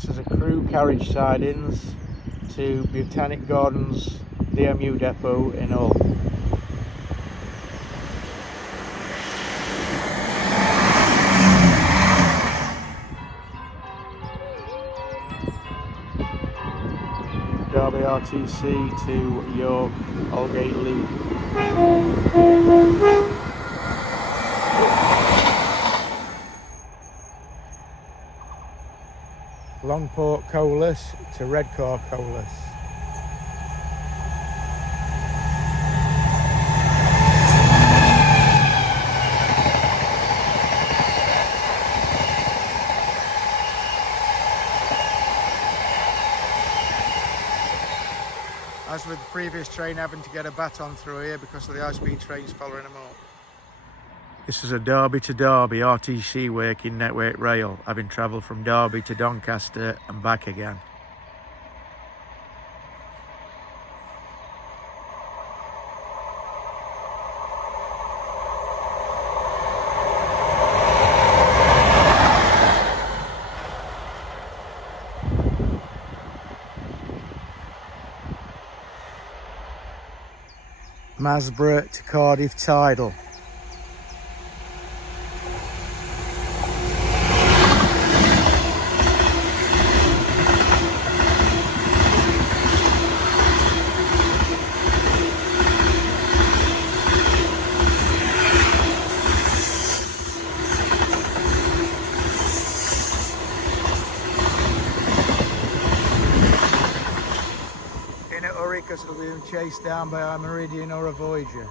This is a crew carriage sidings to Botanic Gardens DMU depot in Hull. Derby RTC to York, Aldgate Lead. Longport COLAS to Redcar COLAS. As with the previous train, having to get a baton through here because of the high-speed trains following them up. This is a Derby to Derby RTC working network rail, having travelled from Derby to Doncaster and back again. Masborough to Cardiff Tidal. In a hurry because it'll be chased down by a Meridian or a Voyager.